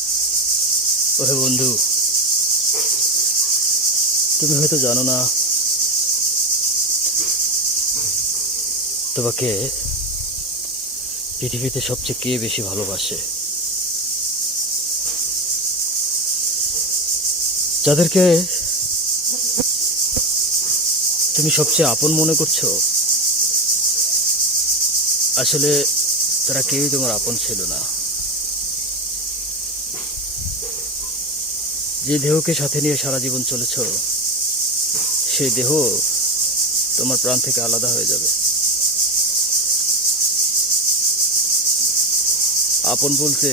ওহে বন্ধু, তুমি হয়তো জানো না, তোমাকে পৃথিবীতে সবচেয়ে কে বেশি ভালোবাসে। যাদেরকে তুমি সবচেয়ে আপন মনে করছো, আসলে তারা কেউই তোমার আপন ছিল না। যে দেহকে সাথে নিয়ে সারা জীবন চলেছ, সেই দেহ তোমার প্রাণ থেকে আলাদা হয়ে যাবে। আপন বলতে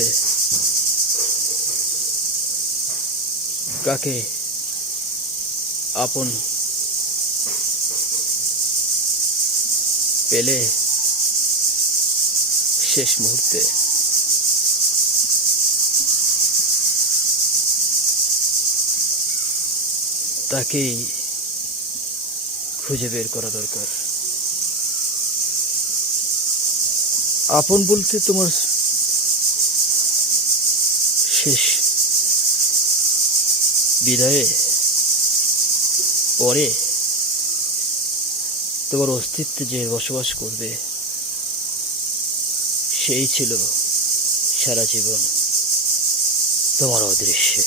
কাকে আপন পেলে শেষ মুহূর্তে তাকেই খুঁজে বের করা দরকার। আপন বলতে তোমার শেষ বিদায়ে পরে তোমার অস্তিত্বে যে বসবাস করবে, সেই ছিল সারা জীবন তোমার অদৃশ্যে।